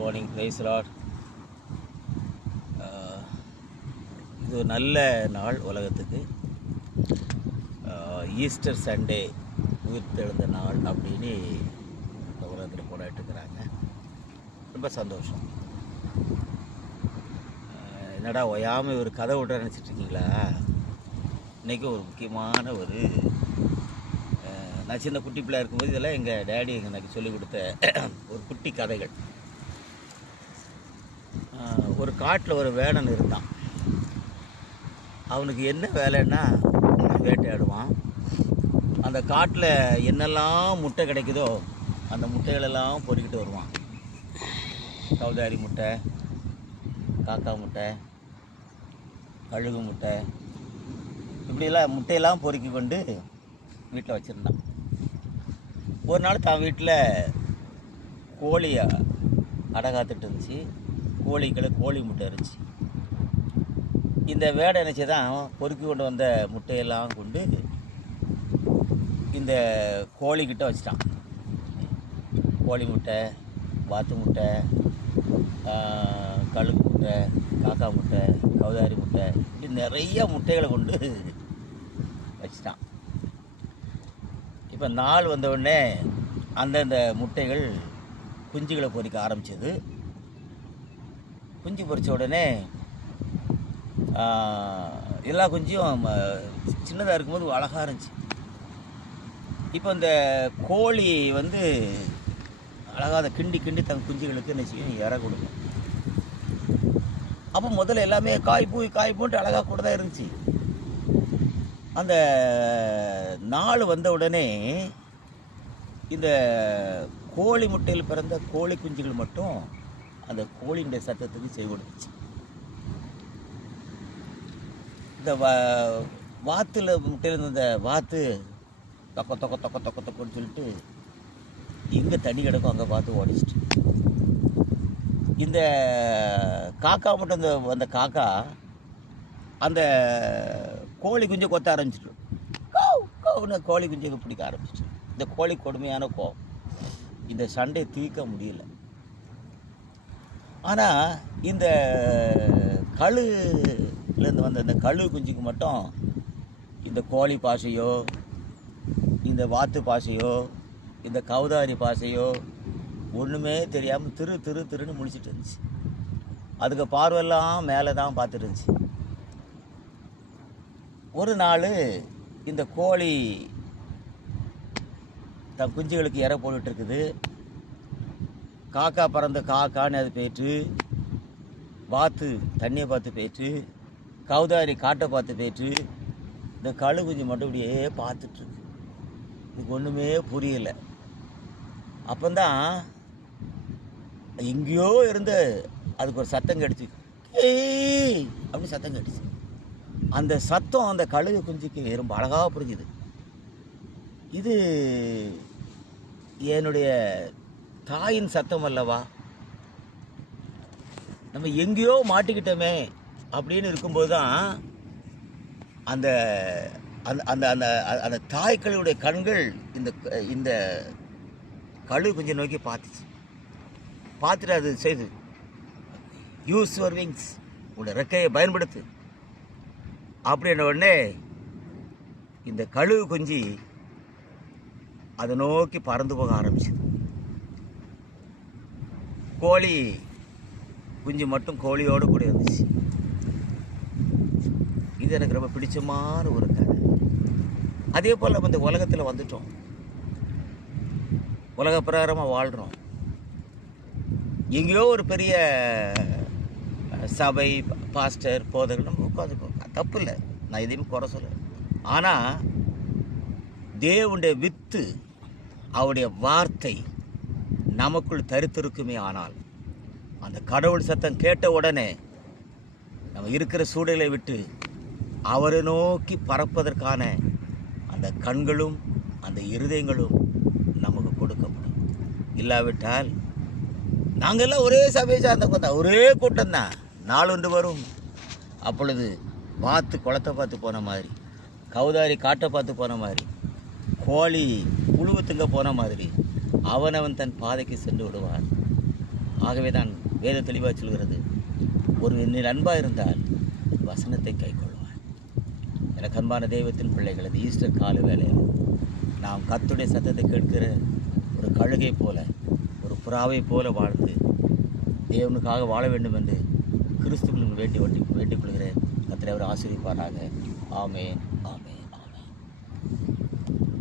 Morning, price Lord. இது ஒரு நல்ல நாள் உலகத்துக்கு. ஈஸ்டர் சண்டே, உயிர்த்தெழுந்த நாள் அப்படின்னு இந்த உலகத்தில் கொண்டாடிட்டுருக்குறாங்க. ரொம்ப சந்தோஷம். என்னடா ஒயாமல் ஒரு கதை விட நினச்சிட்ருக்கீங்களா? இன்றைக்கி ஒரு முக்கியமான நான் சின்ன குட்டி பிள்ளை இருக்கும்போது இதெல்லாம் எங்கள் டேடி எனக்கு சொல்லிக் கொடுத்த ஒரு குட்டி கதைகள். ஒரு காட்டில் ஒரு வேடன் இருந்தான். அவனுக்கு என்ன வேலைன்னா வேட்டையாடுவான். அந்த காட்டில் என்னெல்லாம் முட்டை கிடைக்குதோ அந்த முட்டைகளெல்லாம் பொறுக்கிட்டு வருவான். கௌதாரி முட்டை, காக்கா முட்டை, கழுகு முட்டை, இப்படியெல்லாம் முட்டையெல்லாம் பொறுக்கி கொண்டு வீட்டில் வச்சுருந்தான். ஒரு நாள் தான் வீட்டில் கோழி அடை காத்துட்டு இருந்துச்சு. கோழி முட்டை இருந்துச்சு. இந்த வேடை நினச்சி தான் பொறுக்கி கொண்டு வந்த முட்டையெல்லாம் கொண்டு இந்த கோழிக்கிட்ட வச்சிட்டான். கோழி முட்டை, வாத்து முட்டை, கழுகு முட்டை, காக்கா முட்டை, கௌதாரி முட்டை, இப்படி நிறைய முட்டைகளை கொண்டு வச்சிட்டான். இப்போ நாள் வந்தவுடனே அந்தந்த முட்டைகள் குஞ்சுகளை பொறிக்க ஆரம்பிச்சது. குஞ்சு பொறிச்ச உடனே எல்லா குஞ்சும் சின்னதாக இருக்கும்போது அழகாக இருந்துச்சு. இப்போ இந்த கோழி அழகாக அதை கிண்டி தன் குஞ்சுகளுக்கு என்ன செய்யும், இற கொடுக்கும். அப்போ முதல்ல எல்லாமே காய் பூன்ட்டு அழகாக கூட தான் இருந்துச்சு. அந்த நாள் வந்த உடனே இந்த கோழி முட்டையில் பிறந்த கோழி குஞ்சுகள் மட்டும் அந்த கோழியுடைய சத்தத்துக்கு செவி கொடுத்துச்சு. இந்த வாத்தில் முட்டையில் இருந்த இந்த வாத்து தொக்கன்னு சொல்லிட்டு எங்கே தண்ணி கிடக்கும் அங்கே பார்த்து ஓடிச்சிட்டு, இந்த காக்கா மட்டும் அந்த காக்கா அந்த கோழி குஞ்சை கொத்த ஆரம்பிச்சிட்டு கோழி குஞ்சை பிடிக்க ஆரம்பிச்சிட்டு. இந்த கோழி கொடுமையான கோவம். இந்த சண்டை தீர்க்க முடியல. ஆனால் இந்த கழுலேருந்து வந்த இந்த கழு குஞ்சுக்கு மட்டும் இந்த கோழி பாசையோ, இந்த வாத்து பாசையோ, இந்த கௌதாரி பாசையோ ஒன்றுமே தெரியாமல் திருன்னு முழிச்சிட்டு இருந்துச்சு. அதுக்கு பார்வையெல்லாம் மேலே தான் பார்த்துட்டு இருந்துச்சு. ஒரு நாள் இந்த கோழி தன் குஞ்சுகளுக்கு இற போட்டுட்டு இருக்குது. காக்கா பறந்த காக்கான்னு அது போயிட்டு, வாத்து தண்ணியை பார்த்து போயிட்டு, கௌதாரி காட்டை பார்த்து போயிட்டு, இந்த கழு குஞ்சு மட்டும் இப்படியே பார்த்துட்ருக்கு. இதுக்கு ஒன்றுமே புரியலை. அப்போந்தான் எங்கேயோ இருந்து அதுக்கு ஒரு சத்தம் கேட்டுச்சு. ஏய் அப்படின்னு சத்தம் கேட்டுச்சு. அந்த சத்தம் அந்த கழுகு குஞ்சுக்கு ரொம்ப அழகாக புரிஞ்சுது. இது என்னுடைய தாயின் சத்தம் அல்லவா, நம்ம எங்கேயோ மாட்டிக்கிட்டோமே அப்படின்னு இருக்கும்போது தான் அந்த அந்த அந்த அந்த தாய்க்களுடைய கண்கள் இந்த கழுகு குஞ்சை நோக்கி பார்த்துட்டு அது செய்து, யூஸ் யுவர் விங்ஸ், உன்னோட ரெக்கையை பயன்படுத்து அப்படின்ன உடனே இந்த கழுகு குஞ்சு அதை நோக்கி பறந்து போக ஆரம்பிச்சு. கோழி குஞ்சு மட்டும் கோழியோடு கூட இருந்துச்சு. இது எனக்கு ரொம்ப பிடிச்சமான ஒரு கதை. அதே போல் நம்ம இந்த உலகத்தில் வந்துட்டோம், உலக பிரகாரமாக வாழ்கிறோம். எங்கேயோ ஒரு பெரிய சபை, பாஸ்டர், போதகர் நம்ம உட்காந்துருக்கோம். தப்பு இல்லை, நான் எதையுமே குறை சொல்ல. ஆனால் தேவனுடைய வித்து, அவருடைய வார்த்தை நமக்குள் தரித்திருக்குமே ஆனால் அந்த கடவுள் சத்தம் கேட்ட உடனே நம்ம இருக்கிற சூழலை விட்டு அவரை நோக்கி பறப்பதற்கான அந்த கண்களும் அந்த இருதயங்களும் நமக்கு கொடுக்கப்படும். இல்லாவிட்டால் நாங்கள்லாம் ஒரே சபையை சார்ந்தவங்க தான், ஒரே கூட்டம் தான். நாளொன்று வரும், அப்பொழுது வாத்து குளத்தை பார்த்து போன மாதிரி, கௌதாரி காட்டை பார்த்து போன மாதிரி, கோழி புழுவத்துங்க போன மாதிரி அவனவன் தன் பாதைக்கு சென்று விடுவான். ஆகவே தான் வேத தெளிவாக சொல்கிறது, ஒரு நீர் அன்பாக இருந்தால் வசனத்தை கை கொள்வார். எனக்கு அன்பான தெய்வத்தின் பிள்ளைகள், அது ஈஸ்டர் கால வேளையில் நாம் கர்த்தருடைய சத்தத்தை கேட்கிற ஒரு கழுகை போல, ஒரு புறாவை போல வாழ்ந்து தேவனுக்காக வாழ வேண்டும் என்று கிறிஸ்துவுக்கு வேண்டிக் கொள்கிறேன். கர்த்தர் அவர் ஆசீர்வதிப்பாராக. ஆமென், ஆமென்.